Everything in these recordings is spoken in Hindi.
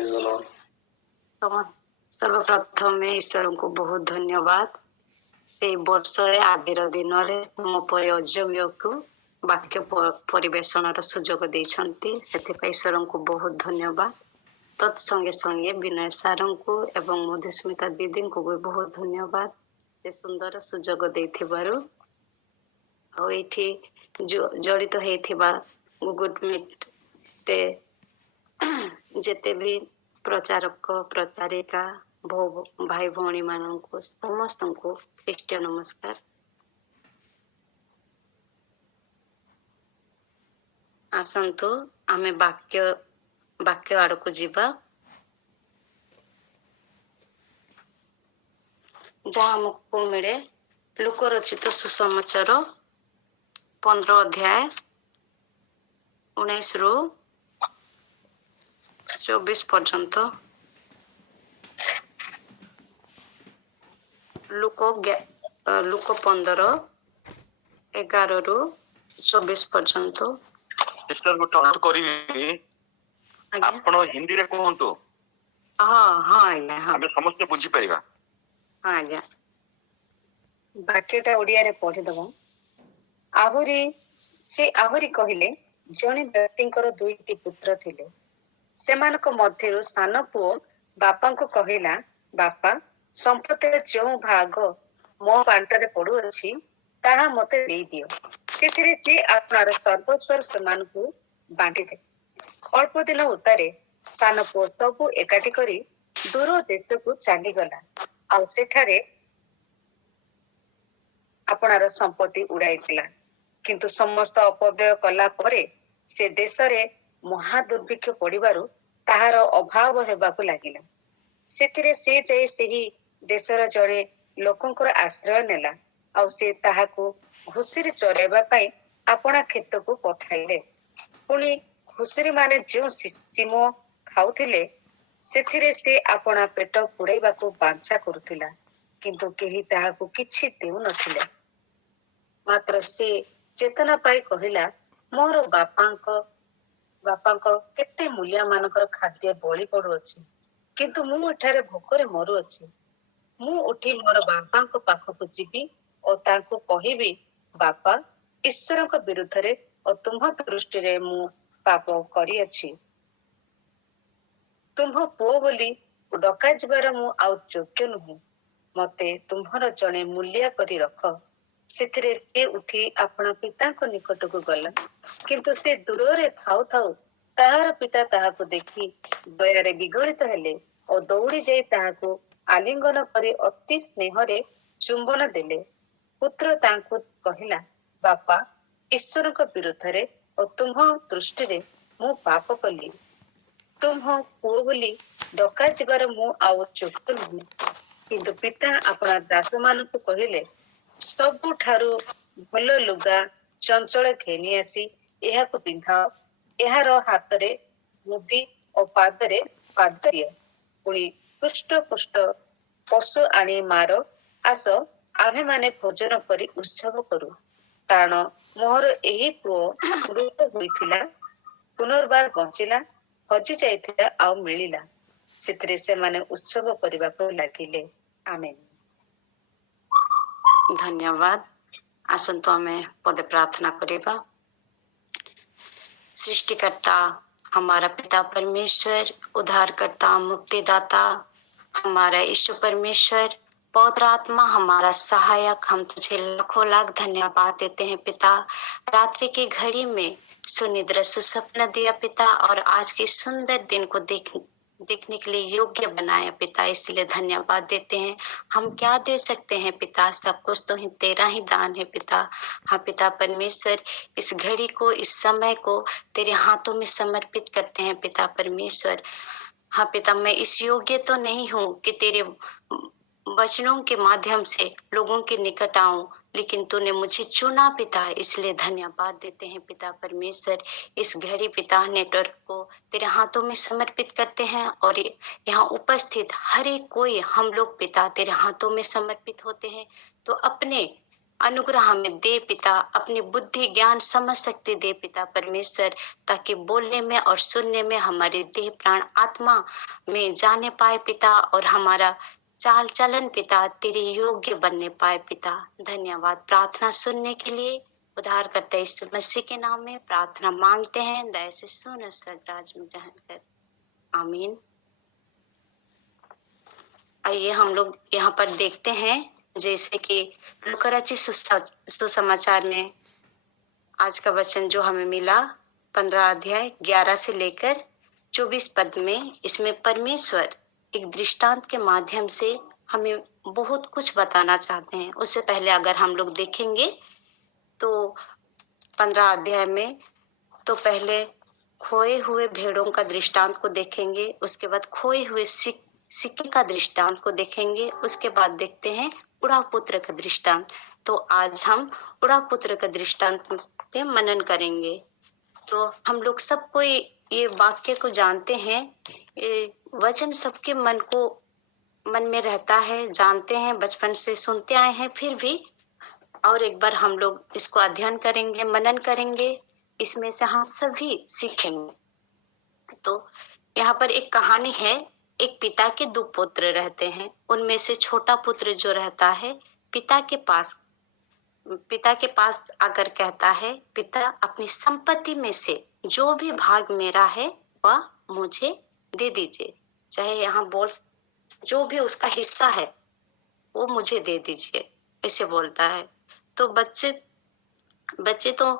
Praise the Lord. सर्वप्रथम ईश्वर को बहुत धन्यवाद ए वर्ष आदिर दिन मो पर अजम्य को वाक्य परिवेशन सुजोग देइछंती ईश्वर को बहुत धन्यवाद तत्संगे संगे विनय सार को एवं मधुस्मिता दीदी को भी बहुत धन्यवाद ए सुंदर सुजोग देथिबारु आ एठी जड़ित हेथिबा गुड मीट टे जेते भी प्रचारक प्रचारिका भाई भौणी मान को समस्त को ख्रीष्ट नमस्कार। आसंतु आमे वाक्य आड़ को जीवा जहाँ हमको मिले लुक रचित सुसमाचार 15 अध्याय 19 रु 24 पर्यंत लुक 15 11 रु 24 पर्यंत सिस्टर को टच करिवि आपण हिंदी रे कहंतु। हां हां आज्ञा हां हम समस्त बुझी परिबा। हां आज्ञा वाक्यटा ओडिया रे पढि दबो। आहुरी कहिले जणे व्यक्तिंकर दुईटी पुत्र थिले सेमानक मध्यरु सान पुओ बापांको कहिला बापा संपत्तिर जो भाग मो बांटरे पडु अछि ताहा मते देई दियो सेथिरे से आपनार सर्वस्वर सेमानकु बांटी दे। अल्प दिन उतारे सान पुओ सबु एकाठी करी दूर देशकु चली गला आ सेठारे आपनार संपत्ति उड़ाइतिला किंतु समस्त अपव्यय कला परे से देशरे महा दुर्भिक्ष पड़िबारु ताहार अभाव हेबाकु लागिला सेथिरे से जाई सेही देशर जड़े लोकंकर आश्रय नेला आ से ताहाकु घुसीरी चरेबा पाई आपना क्षेत्र को पठाइले पुणी घुसीरी माने जो सीमो खाउथिले सेथिरे से आपना पेट पुड़ाइबाकु बांछा करुथिला किंतु केही ताहाकु किछि देउ नथिले मात्र से चेतना पाई कहिला मोर बापांको केते मूल्य मानकर खाद्य बळी पडु अछि किंतु मु एठारे भोकरे मरु अछि मु उठी मोर बापांको पाखकु जीवी ओ तांको कहिबी बापा ईश्वरक विरुद्ध रे ओ तुम दृष्टि रे मु पाप करी अछि तुम पुओ बोली डका जिबार मु आउ योग्य नुह मते तुम्हर जणे मूल्य करी रख सेथिरे से उठी आपन पिताको निकटको गला किंतु से दूर रे थाउ थाउ ताहार पिता ताहाको देखि दयारे विगलित हेले और दौड़ी जाई ताहाको आलिंगन करे अति स्नेह रे चुंबन देले पुत्र तांको कहिला बापा ईश्वरक विरुद्ध रे और तुम दृष्टि रे मु पाप कली तुम पुओ बोली डका जिबार मु आउ योग्य नुह किंतु पिता अपना दास मानकु कहिले सबु ठारू भल लुगा चंचल घेनी आसी एहाको पिंधाओ एहार हातरे मुदी और पादरे पाद दियो पुणी पुष्ट पुष्ट पशु आनी मार आस आमे माने भोजन करी उत्सव करू कारण मोहर एही पुओ मृत होइथिला पुनर्बार बंचिला हजि जाइथिला आ मिलिला सेथिरे से माने उत्सव करबाको लागिले आमेन। धन्यवाद। आसंतो हमें पद प्रार्थना करेगा। सृष्टिकर्ता हमारा पिता परमेश्वर उद्धारकर्ता मुक्तिदाता हमारा ईश्वर परमेश्वर पवित्र आत्मा हमारा सहायक हम तुझे लाखों लाख धन्यवाद देते हैं पिता रात्रि की घड़ी में सुनिद्रा सुसपना दिया पिता और आज के सुंदर दिन को देखने के लिए योग्य बनाया पिता इसलिए धन्यवाद देते हैं। हम क्या दे सकते हैं पिता सब कुछ तो ही तेरा ही दान है पिता। हाँ पिता परमेश्वर इस घड़ी को इस समय को तेरे हाथों में समर्पित करते हैं पिता परमेश्वर। हाँ पिता मैं इस योग्य तो नहीं हूँ कि तेरे वचनों के माध्यम से लोगों के निकट आऊं लेकिन तूने मुझे चुना पिता इसलिए धन्यवाद देते हैं पिता परमेश्वर। इस घड़ी पिता नेटवर्क को तेरे हाथों में समर्पित करते हैं और यहाँ उपस्थित हर एक कोई हम लोग पिता तेरे हाथों में समर्पित होते हैं तो अपने अनुग्रह हमें दे पिता, अपनी बुद्धि ज्ञान समझ शक्ति दे पिता परमेश्वर, ताकि बोलने में और सुनने में हमारे देह प्राण आत्मा में जाने पाए पिता, और हमारा चाल चलन पिता तेरे योग्य बनने पाए पिता। धन्यवाद प्रार्थना सुनने के लिए। उद्धारकर्ता यीशु मसीह के नाम में प्रार्थना मांगते हैं, दया से सुन और स्वर्गराज में ग्रहण कर, आमीन। आइए हम लोग यहाँ पर देखते हैं, जैसे कि लूका रचित सुसमाचार में आज का वचन जो हमें मिला 15 अध्याय 11 से लेकर 24 पद में, इसमें परमेश्वर एक दृष्टांत के माध्यम से हमें बहुत कुछ बताना चाहते हैं। उससे पहले अगर हम लोग देखेंगे तो 15 अध्याय में तो पहले खोए हुए भेड़ों का दृष्टांत को देखेंगे, उसके बाद खोए हुए सिक्के का दृष्टांत को देखेंगे, उसके बाद देखते हैं उड़ाव पुत्र का दृष्टांत। तो आज हम उड़ाव पुत्र का दृष्टांत पे मनन करेंगे। तो हम लोग सबको ये वाक्य को जानते हैं, ये वचन सबके मन में रहता है, जानते हैं, बचपन से सुनते आए हैं, फिर भी और एक बार हम लोग इसको अध्ययन करेंगे, मनन करेंगे, इसमें से हम सभी सीखेंगे। तो यहाँ पर एक कहानी है, एक पिता के 2 पुत्र रहते हैं। उनमें से छोटा पुत्र जो रहता है पिता के पास आकर कहता है, पिता अपनी संपत्ति में से जो भी भाग मेरा है वह मुझे दे दीजिए, चाहे यहाँ बोल जो भी उसका हिस्सा है वो मुझे दे दीजिए, ऐसे बोलता है। तो बच्चे तो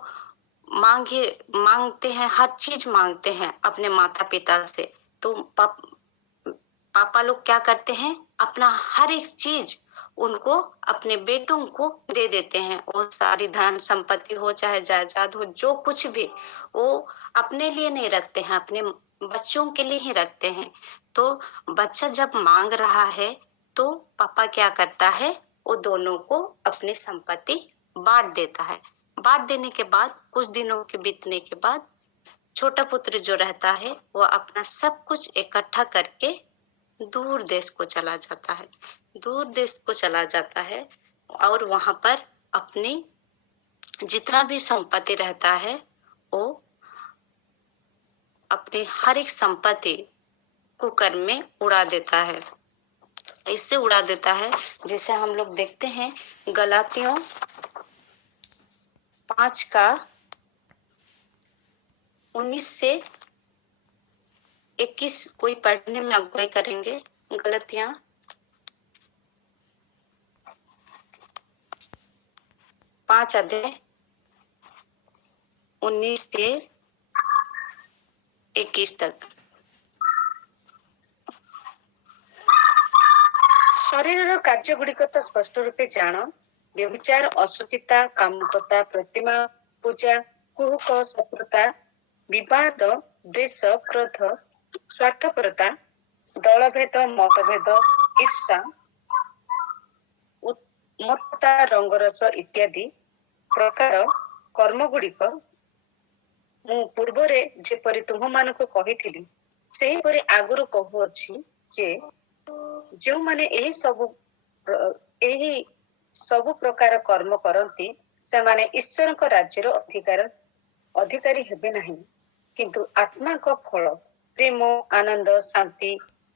मांगते हैं, हर चीज मांगते हैं अपने माता पिता से। तो पापा लोग क्या करते हैं, अपना हर एक चीज उनको, अपने बेटों को दे देते हैं। वो सारी धन संपत्ति हो चाहे जायदाद हो, जो कुछ भी, वो अपने लिए नहीं रखते हैं, अपने बच्चों के लिए ही रखते हैं। तो बच्चा जब मांग रहा है तो पापा क्या करता है, वो दोनों को अपनी संपत्ति बांट देता है। बांट देने के बाद कुछ दिनों के बीतने के बाद छोटा पुत्र जो रहता है वो अपना सब कुछ इकट्ठा करके दूर देश को चला जाता है। दूर देश को चला जाता है और वहां पर अपनी जितना भी संपत्ति रहता है वो अपनी हर एक संपत्ति कुकर्म में उड़ा देता है। इससे उड़ा देता है जिसे हम लोग देखते हैं गलातियों 5 का 19 से 21 कोई पढ़ने में अगुवाई करेंगे। गलतियां 5 अध्याय 19 से 21 तक। ଶରୀରର କାର୍ଯ୍ୟ ଗୁଡ଼ିକ ତ ସ୍ପଷ୍ଟ ରୂପେ ଜାଣ, ବ୍ୟଭିଚାର, ଅଶୁଚିତା, କାମୁକତା, ପ୍ରତିମା ପୂଜା, କୁହୁକ, ଶତ୍ରୁତା, ବିବାଦ, ଦ୍ୱେଷ, କ୍ରୋଧ, ସ୍ୱାର୍ଥପରତା, ଦଳଭେଦ, ମତଭେଦ, ଈର୍ଷା, ଉନ୍ମତ୍ତତା, ରଙ୍ଗରସ ଇତ୍ୟାଦି ପ୍ରକାର କର୍ମ ଗୁଡ଼ିକ ମୁଁ ପୂର୍ବରେ ଯେପରି ତୁମମାନଙ୍କୁ କହିଥିଲି ସେହିପରି ଆଗରୁ କହୁଅଛି ଯେ ଯେଉଁମାନେ ଏହି ସବୁ ପ୍ରକାର କର୍ମ କରନ୍ତି ସେମାନେ ଈଶ୍ୱରଙ୍କ ରାଜ୍ୟର ଅଧିକାରୀ ହେବେ ନାହିଁ। କିନ୍ତୁ ଆତ୍ମାଙ୍କ ଫଳ ପ୍ରେମ, ଆନନ୍ଦ, ଶାନ୍ତି,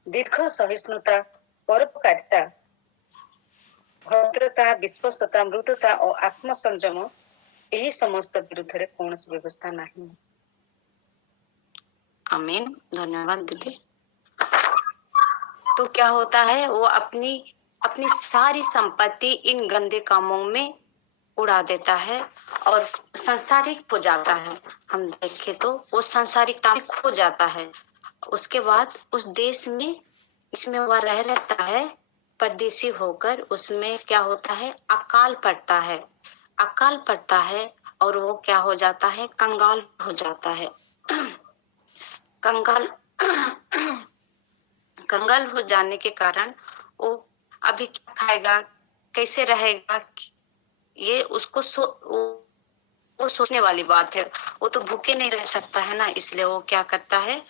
ଦୀର୍ଘ ସହିଷ୍ଣୁତା, ପରୋପକାରିତା, ଭଦ୍ରତା, ବିଶ୍ୱସ୍ତତା, ମୃଦୁତା ଓ ଆତ୍ମସଂଯମ, ଏହି ସମସ୍ତ ବିରୁଦ୍ଧରେ କୌଣସି ବ୍ୟବସ୍ଥା ନାହିଁ। आमीन। धन्यवाद दीदी। तो क्या होता है, वो अपनी सारी संपत्ति इन गंदे कामों में उड़ा देता है और सांसारिक हो जाता है। हम देखें तो वो सांसारिक काम में खो जाता है। उसके बाद उस देश में इसमें वह रहता है परदेसी होकर, उसमें क्या होता है, अकाल पड़ता है और वो क्या हो जाता है, कंगाल हो जाता है। कंगाल हो जाने के कारण वो अभी क्या खाएगा, कैसे रहेगा, ये उसको वो सोचने वाली बात है। वो तो भूखे नहीं रह सकता है ना, इसलिए वो क्या करता है,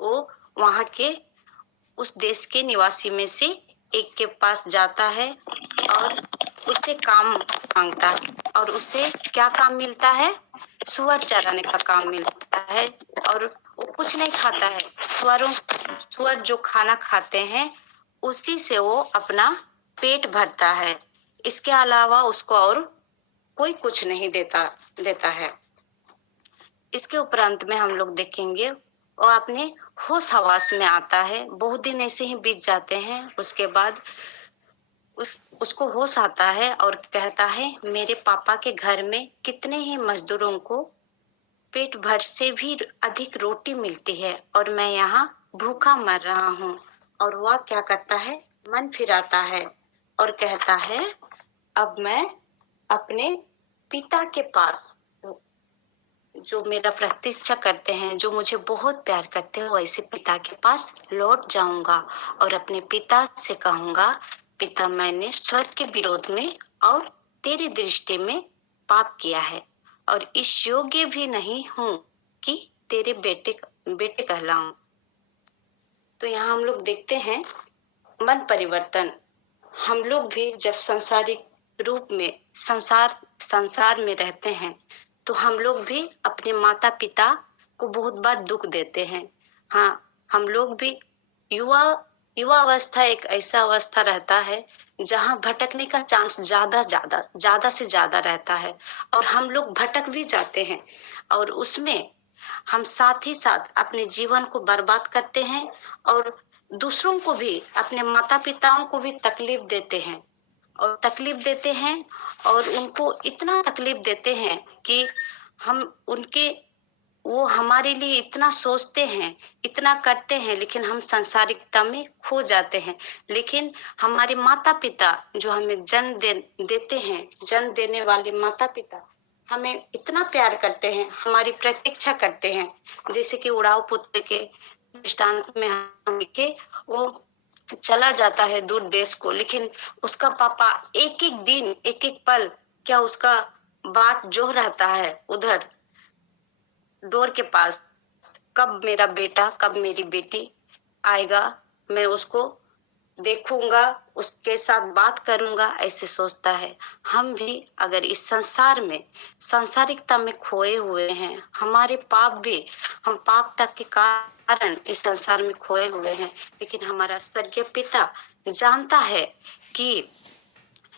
वो वहां के उस देश के निवासी में से एक के पास जाता है और उससे काम मांगता है और उसे क्या काम मिलता है? सुअर चराने का काम मिलता है और वो कुछ नहीं खाता है। सुअर जो खाना खाते हैं उसी से वो अपना पेट भरता है। इसके अलावा उसको और कोई कुछ नहीं देता है। इसके उपरांत में हम लोग देखेंगे वो अपने होश हवास में आता है। बहुत दिन ऐसे ही बीत जाते हैं। उसके बाद उसको होश आता है और कहता है मेरे पापा के घर में कितने ही मजदूरों को पेट भर से भी अधिक रोटी मिलती है और मैं यहाँ भूखा मर रहा हूँ। और वह क्या करता है? मन फिराता है और कहता है अब मैं अपने पिता के पास, जो मेरा प्रतीक्षा करते हैं, जो मुझे बहुत प्यार करते हैं, वैसे पिता के पास लौट जाऊंगा और अपने पिता से कहूंगा पिता मैंने स्वर्ग के विरोध में और तेरी दृष्टि में पाप किया है और इस योग्य भी नहीं हूँ कि तेरे बेटे कहलाऊं। तो यहाँ हम लोग देखते हैं मन परिवर्तन। हम लोग भी जब सांसारिक रूप में संसार में रहते हैं तो हम लोग भी अपने माता पिता को बहुत बार दुख देते हैं। हाँ, हम लोग भी युवा युवा अवस्था एक ऐसा अवस्था रहता है जहाँ भटकने का चांस ज्यादा से ज्यादा रहता है और हम लोग भटक भी जाते हैं और उसमें हम साथ ही साथ अपने जीवन को बर्बाद करते हैं और दूसरों को भी, अपने माता पिताओं को भी तकलीफ देते हैं और उनको इतना तकलीफ देते हैं कि हम उनके वो हमारे लिए इतना सोचते हैं, इतना करते हैं, लेकिन हम सांसारिकता में खो जाते हैं। लेकिन हमारे माता पिता जो हमें देते हैं, जन्म देने वाले माता पिता हमें इतना प्यार करते हैं, हमारी प्रतीक्षा करते हैं। जैसे कि उड़ाऊ पुत्र के दृष्टांत में हम देखे, वो चला जाता है दूर देश को, लेकिन उसका पापा एक एक दिन, एक एक पल क्या उसका बाट जो रहता है उधर डोर के पास, कब मेरा बेटा, कब मेरी बेटी आएगा, मैं उसको देखूंगा, उसके साथ बात करूंगा, ऐसे सोचता है। हम भी अगर इस संसार में सांसारिकता में खोए हुए हैं, हमारे पाप भी, हम पाप तक के कारण इस संसार में खोए हुए हैं, लेकिन हमारा स्वर्गीय पिता जानता है कि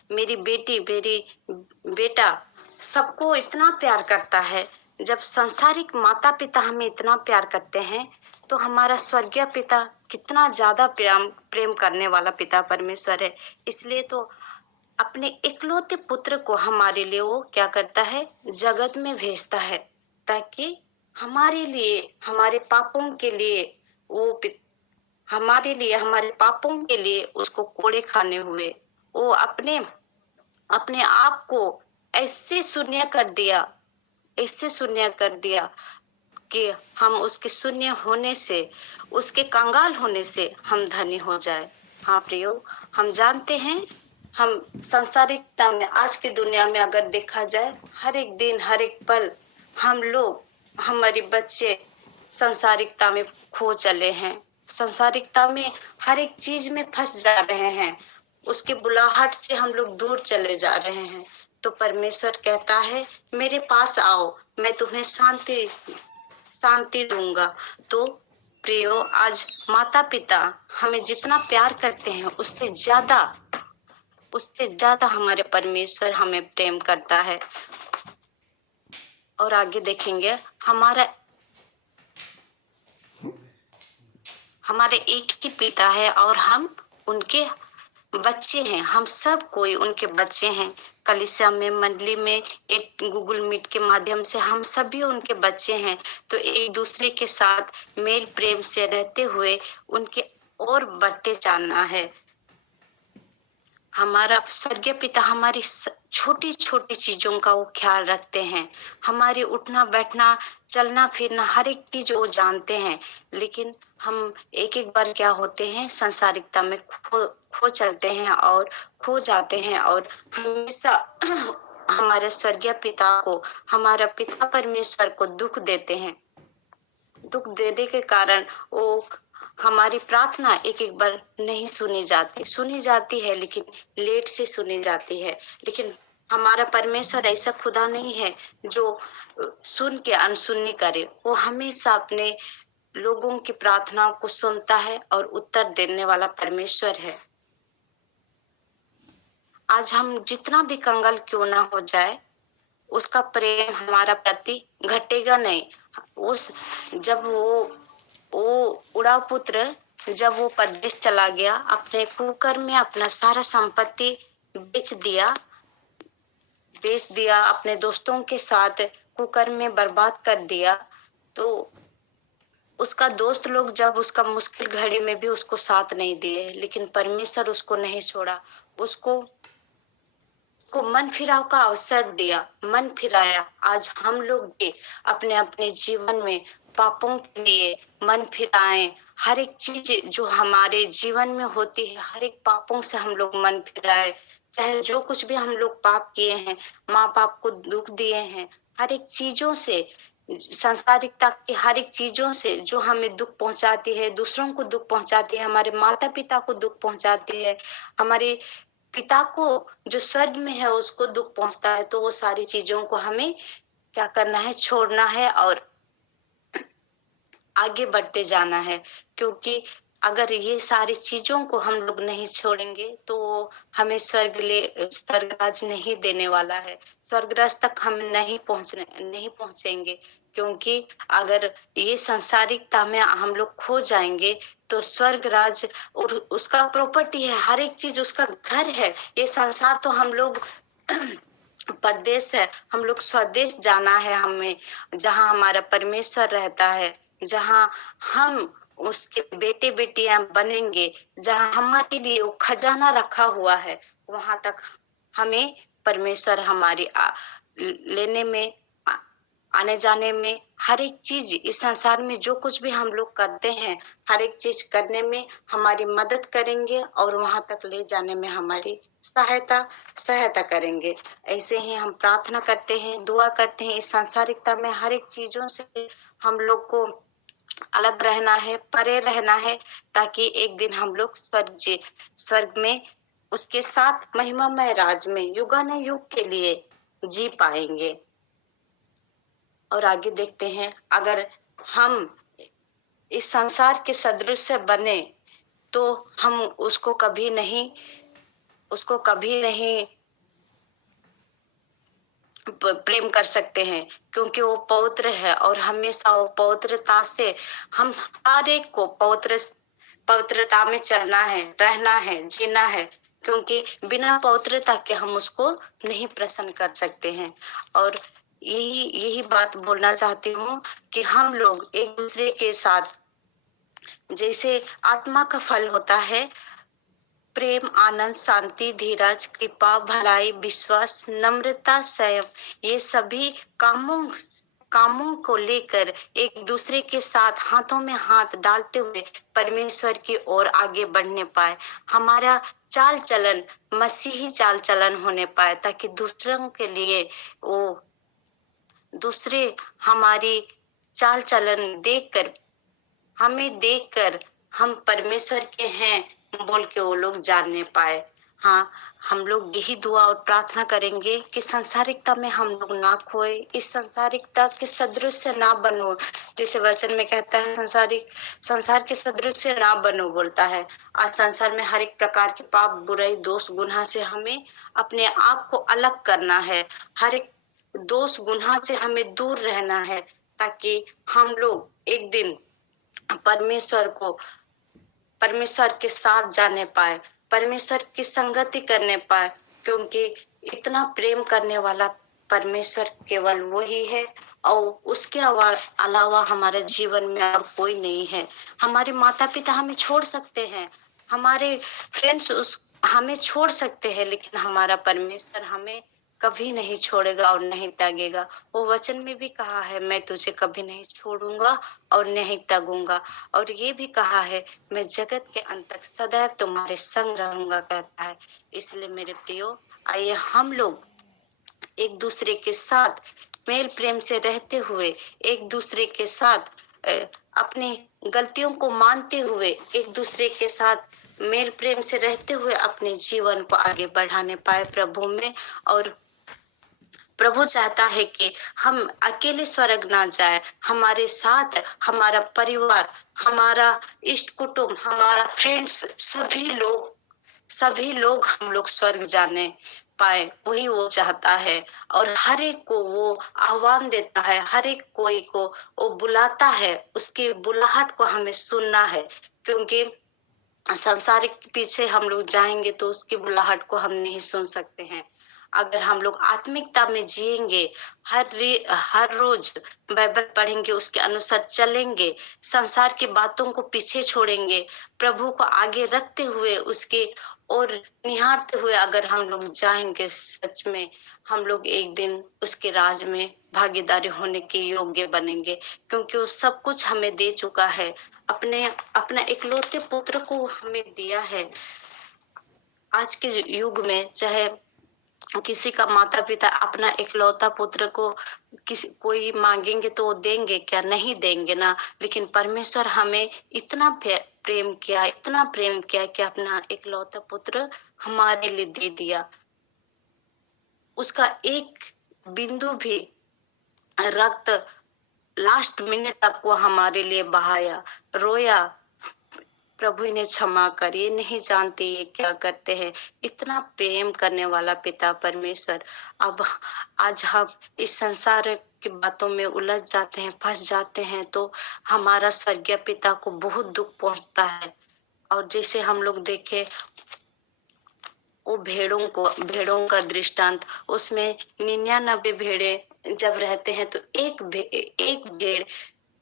मेरी बेटी, मेरी बेटा सबको इतना प्यार करता है। जब सांसारिक माता पिता हमें इतना प्यार करते हैं तो हमारा स्वर्गीय पिता कितना ज्यादा प्रेम करने वाला पिता परमेश्वर है। इसलिए तो अपने इकलौते पुत्र को हमारे लिए वो क्या करता है? जगत में भेजता है ताकि हमारे लिए, हमारे पापों के लिए हमारे पापों के लिए उसको कोड़े खाने हुए, वो अपने अपने आप को ऐसे शून्य कर दिया, ऐसे शून्य कर दिया कि हम उसके शून्य होने से, उसके कंगाल होने से हम धनी हो जाए। हाँ प्रियो, हम जानते हैं, हम सांसारिकता में, आज की दुनिया में अगर देखा जाए, हर एक दिन, हर एक पल हम लोग, हमारे बच्चे सांसारिकता में खो चले हैं। सांसारिकता में हर एक चीज में फंस जा रहे हैं। उसके बुलाहट से हम लोग दूर चले जा रहे हैं। तो परमेश्वर कहता है मेरे पास आओ, मैं तुम्हें शांति दूंगा। तो प्रियो, आज माता पिता हमें जितना प्यार करते हैं उससे ज्यादा हमारे परमेश्वर हमें प्रेम करता है। और आगे देखेंगे, हमारे एक ही पिता है और हम उनके बच्चे हैं। हम सब कोई उनके बच्चे हैं। कलीसिया में, मंडली में, एक गूगल मीट के माध्यम से हम सभी उनके बच्चे हैं। तो एक दूसरे के साथ मेल प्रेम से रहते हुए उनके और बढ़ते जाना है। हमारा स्वर्गीय पिता हमारी छोटी छोटी चीजों का वो ख्याल रखते हैं। हमारी उठना बैठना, चलना फिरना, हर एक चीज वो जानते हैं। लेकिन हम एक एक बार क्या होते हैं, संसारिकता में खो चलते हैं और खो जाते हैं और हमेशा हमारे स्वर्गीय पिता को, हमारा पिता परमेश्वर को दुख देते हैं। दुख देने के कारण वो हमारी प्रार्थना एक एक बार नहीं सुनी जाती है, लेकिन लेट से सुनी जाती है। लेकिन हमारा परमेश्वर ऐसा खुदा नहीं है जो सुन के अनसुनी करे। वो हमेशा अपने लोगों की प्रार्थनाओं को सुनता है और उत्तर देने वाला परमेश्वर है। आज हम जितना भी कंगाल क्यों ना हो जाए, उसका प्रेम हमारा प्रति घटेगा नहीं। उस जब वो उड़ाव पुत्र जब वो परदेश चला गया, अपने कुकर में अपना सारा संपत्ति बेच दिया, अपने दोस्तों के साथ कुकर में बर्बाद कर दिया, तो उसका दोस्त लोग जब उसका मुश्किल घड़ी में भी उसको साथ नहीं दिए, लेकिन परमेश्वर उसको नहीं छोड़ा। उसको को मन फिराव का अवसर दिया, मन फिराया। आज हम लोग भी अपने अपने जीवन में पापों के लिए मन फिराएं। हर एक चीज जो हमारे जीवन में होती है, हर एक पापों से हम लोग मन फिराए। चाहे जो कुछ भी हम लोग पाप किए हैं, माँ बाप को दुख दिए हैं, हर एक चीजों से, सांसारिकता की हर एक चीजों से जो हमें दुख पहुंचाती है, दूसरों को दुख पहुंचाती है, हमारे माता पिता को दुख पहुंचाती है, हमारे पिता को जो स्वर्ग में है उसको दुख पहुंचता है, तो वो सारी चीजों को हमें क्या करना है, छोड़ना है और आगे बढ़ते जाना है। क्योंकि अगर ये सारी चीजों को हम लोग नहीं छोड़ेंगे तो हमें स्वर्ग राज नहीं देने वाला है। स्वर्ग राज तक हम नहीं पहुंचेंगे। क्योंकि अगर ये सांसारिकता में हम लोग खो जाएंगे तो स्वर्ग राज और उसका प्रॉपर्टी है, हर एक चीज उसका घर है। ये संसार तो हम लोग परदेश है, हम लोग स्वदेश जाना है हमें, जहाँ हमारा परमेश्वर रहता है, जहाँ हम उसके बेटे बेटियां बनेंगे, जहाँ हमारे लिए वो खजाना रखा हुआ है। वहां तक हमें परमेश्वर हमारी लेने में, आने जाने में, हर एक चीज इस संसार में जो कुछ भी हम लोग करते हैं, हर एक चीज करने में हमारी मदद करेंगे और वहां तक ले जाने में हमारी सहायता करेंगे। ऐसे ही हम प्रार्थना करते हैं, दुआ करते हैं। इस सांसारिकता में हर एक चीजों से हम लोग को अलग रहना है, परे रहना है, ताकि एक दिन हम लोग स्वर्ग में उसके साथ महिमामय राज में युगानुयुग के लिए जी पाएंगे। और आगे देखते हैं, अगर हम इस संसार के सदृश बने तो हम उसको कभी नहीं प्रेम कर सकते हैं, क्योंकि वो पवित्र है और हमेशा वो पवित्रता से हम हर एक को पवित्रता में चलना है, रहना है, जीना है। क्योंकि बिना पवित्रता के हम उसको नहीं प्रसन्न कर सकते हैं। और यही बात बोलना चाहती हूँ कि हम लोग एक दूसरे के साथ, जैसे आत्मा का फल होता है प्रेम, आनंद, शांति, धीरज, कृपा, भलाई, विश्वास, नम्रता, संयम, ये सभी कामों को लेकर एक दूसरे के साथ हाथों में हाथ डालते हुए परमेश्वर की ओर आगे बढ़ने पाए। हमारा चाल चलन मसीही चाल चलन होने पाए, ताकि दूसरों के लिए वो दूसरे हमारी चाल चलन देखकर हम परमेश्वर के हैं बोल के वो लोग जानने पाए। हाँ, हम लोग यही दुआ और प्रार्थना करेंगे कि संसारिकता में हम लोग ना खोए, इस संसारिकता के सदृश से ना बनो। जैसे वचन में कहता है, संसार के सदृश से ना बनो बोलता है। आज संसार में हर एक प्रकार के पाप, बुराई, दोष, गुनाह से हमें अपने आप को अलग करना है। हर एक दोष गुनाह से हमें दूर रहना है, ताकि हम लोग एक दिन परमेश्वर के साथ जाने पाए, परमेश्वर की संगति करने पाए। क्योंकि इतना प्रेम करने वाला परमेश्वर केवल वो ही है, और उसके अलावा हमारे जीवन में और कोई नहीं है। हमारे माता पिता हमें छोड़ सकते हैं, हमारे फ्रेंड्स हमें छोड़ सकते हैं, लेकिन हमारा परमेश्वर हमें कभी नहीं छोड़ेगा और नहीं त्यागेगा। वो वचन में भी कहा है, मैं तुझे कभी नहीं छोड़ूंगा और नहीं त्यागूंगा। और ये भी कहा है, मैं जगत के अंत तक सदैव तुम्हारे संग रहूंगा, कहता है। इसलिए मेरे प्रियो, आइए हम लोग एक दूसरे के साथ मेल प्रेम से रहते हुए, एक दूसरे के साथ अपनी गलतियों को मानते हुए एक दूसरे के साथ मेल प्रेम से रहते हुए अपने जीवन को आगे बढ़ाने पाए प्रभु में। और प्रभु चाहता है कि हम अकेले स्वर्ग ना जाए, हमारे साथ हमारा परिवार, हमारा इष्ट कुटुंब, हमारा फ्रेंड्स, सभी लोग हम लोग स्वर्ग जाने पाए, वही वो चाहता है। और हर एक को वो आह्वान देता है, हर एक कोई को वो बुलाता है, उसकी बुलाहट को हमें सुनना है। क्योंकि संसार के पीछे हम लोग जाएंगे तो उसकी बुलाहट को हम नहीं सुन सकते हैं। अगर हम लोग आत्मिकता में जिएंगे, हर रोज बाइबल पढ़ेंगे, उसके अनुसार चलेंगे, संसार की बातों को पीछे छोड़ेंगे, प्रभु को आगे रखते हुए उसके और निहारते हुए अगर हम लोग जाएंगे, सच में हम लोग एक दिन उसके राज में भागीदारी होने के योग्य बनेंगे। क्योंकि वो सब कुछ हमें दे चुका है, अपना इकलौते पुत्र को हमें दिया है। आज के युग में चाहे किसी का माता पिता अपना इकलौता पुत्र को कोई मांगेंगे तो वो देंगे क्या? नहीं देंगे ना। लेकिन परमेश्वर हमें इतना प्रेम किया, इतना प्रेम किया कि अपना इकलौता पुत्र हमारे लिए दे दिया। उसका एक बिंदु भी रक्त लास्ट मिनट तक वो हमारे लिए बहाया, रोया, प्रभु इन्हें क्षमा कर, ये नहीं जानते ये क्या करते हैं। इतना प्रेम करने वाला पिता परमेश्वर। अब आज हम इस संसार की बातों में उलझ जाते हैं, फंस जाते हैं, तो हमारा स्वर्गीय पिता को बहुत दुख पहुंचता है। और जैसे हम लोग देखे वो भेड़ों का दृष्टांत, उसमें 99 भेड़े जब रहते हैं तो एक भेड़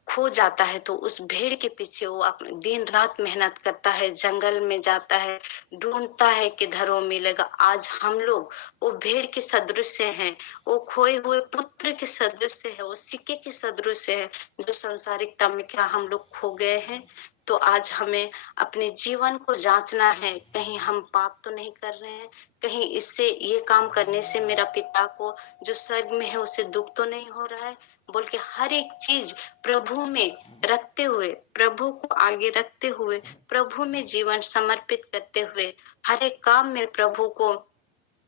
खो जाता है, तो उस भेड़ के पीछे वो अपने दिन रात मेहनत करता है, जंगल में जाता है, ढूंढता है कि धरो मिलेगा। आज हम लोग वो भेड़ के सदृश हैं, वो खोए हुए पुत्र के सदृश है, वो सिक्के के सदृश है, जो संसारिकता में क्या हम लोग खो गए हैं। तो आज हमें अपने जीवन को जांचना है, कहीं हम पाप तो नहीं कर रहे हैं, कहीं इससे ये काम करने से मेरा पिता को जो स्वर्ग में है उसे दुख तो नहीं हो रहा है। बोल के हर एक चीज प्रभु में रखते हुए, प्रभु को आगे रखते हुए, प्रभु में जीवन समर्पित करते हुए, हर एक काम में प्रभु को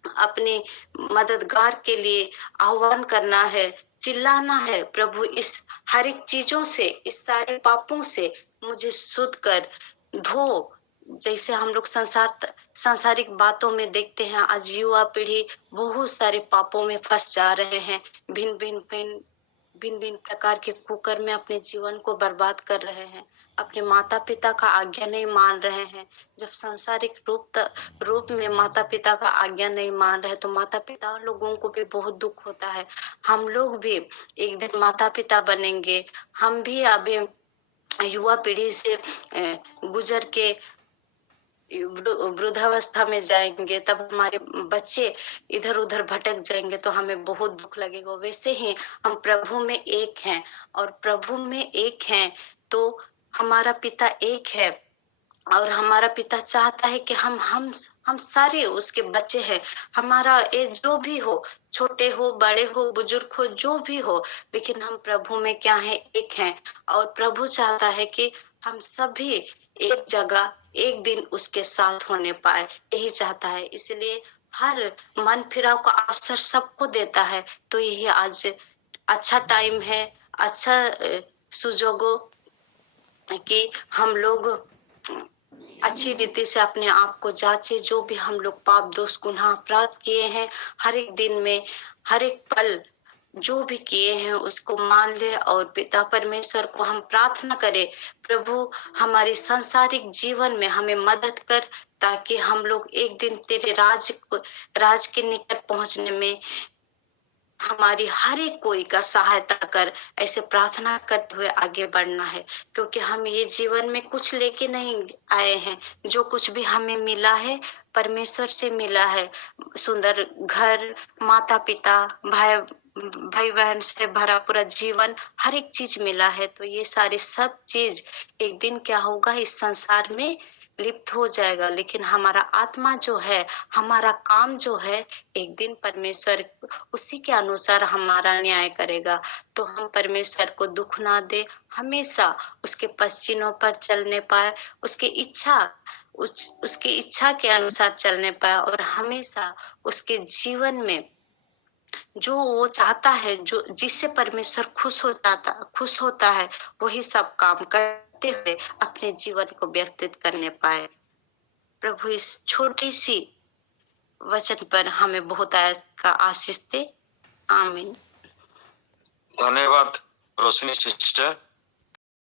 अपने मददगार के लिए आह्वान करना है, चिल्लाना है, प्रभु इस हर एक चीजों से, इस सारे पापों से मुझे शुद्ध कर धो। जैसे हम लोग सांसारिक बातों में देखते हैं, आज युवा पीढ़ी बहुत सारे पापों में फंस जा रहे हैं, भिन्न भिन्न प्रकार के कुकर्म में अपने जीवन को बर्बाद कर रहे हैं, अपने माता पिता का आज्ञा नहीं मान रहे हैं। जब सांसारिक रूप में माता पिता का आज्ञा नहीं मान रहे तो माता पिता लोगों को भी बहुत दुख होता है। हम लोग भी एक दिन माता पिता बनेंगे, हम भी अभी युवा पीढ़ी से गुजर के वृद्धावस्था में जाएंगे, तब हमारे बच्चे इधर उधर भटक जाएंगे तो हमें बहुत दुख लगेगा। वैसे ही हम प्रभु में एक हैं, और प्रभु में एक हैं तो हमारा पिता एक है। और हमारा पिता चाहता है कि हम सारे उसके बच्चे हैं। हमारा एज जो भी हो, छोटे हो, बड़े हो, बुजुर्ग हो, जो भी हो, लेकिन हम प्रभु में क्या है? एक हैं। और प्रभु चाहता है कि हम सभी एक जगह एक दिन उसके साथ होने पाए, यही चाहता है। इसलिए हर मन फिराव का अवसर सबको देता है। तो यही आज अच्छा टाइम है, अच्छा सुजोगो कि हम लोग अच्छी रीति से अपने आप को जांचे। जो भी हम लोग पाप दोष गुनाह अपराध किए हैं, हर एक दिन में, हर एक पल जो भी किए हैं उसको मान ले, और पिता परमेश्वर को हम प्रार्थना करें, प्रभु हमारे सांसारिक जीवन में हमें मदद कर, ताकि हम लोग एक दिन तेरे राज के निकट पहुंचने में हमारी हर एक कोई का सहायता कर। ऐसे प्रार्थना करते हुए आगे बढ़ना है, क्योंकि हम ये जीवन में कुछ लेके नहीं आए हैं। जो कुछ भी हमें मिला है परमेश्वर से मिला है। सुंदर घर, माता पिता, भाई बहन से भरा पूरा जीवन, हर एक चीज मिला है। तो ये सारी सब चीज एक दिन क्या होगा, इस संसार में लिप्त हो जाएगा, लेकिन हमारा आत्मा जो है, हमारा काम जो है, एक दिन परमेश्वर उसी के अनुसार हमारा न्याय करेगा। तो हम परमेश्वर को दुख ना दे, हमेशा उसके पश्चिमों पर चलने पाए, उसकी इच्छा के अनुसार चलने पाए, और हमेशा उसके जीवन में जो वो चाहता है, जो जिससे परमेश्वर खुश होता है, वही सब काम करते हुए अपने जीवन को व्यतीत करने पाए। प्रभु इस छोटी सी वचन पर हमें बहुत का आशीष दे। आमीन। धन्यवाद रोशनी सिस्टर।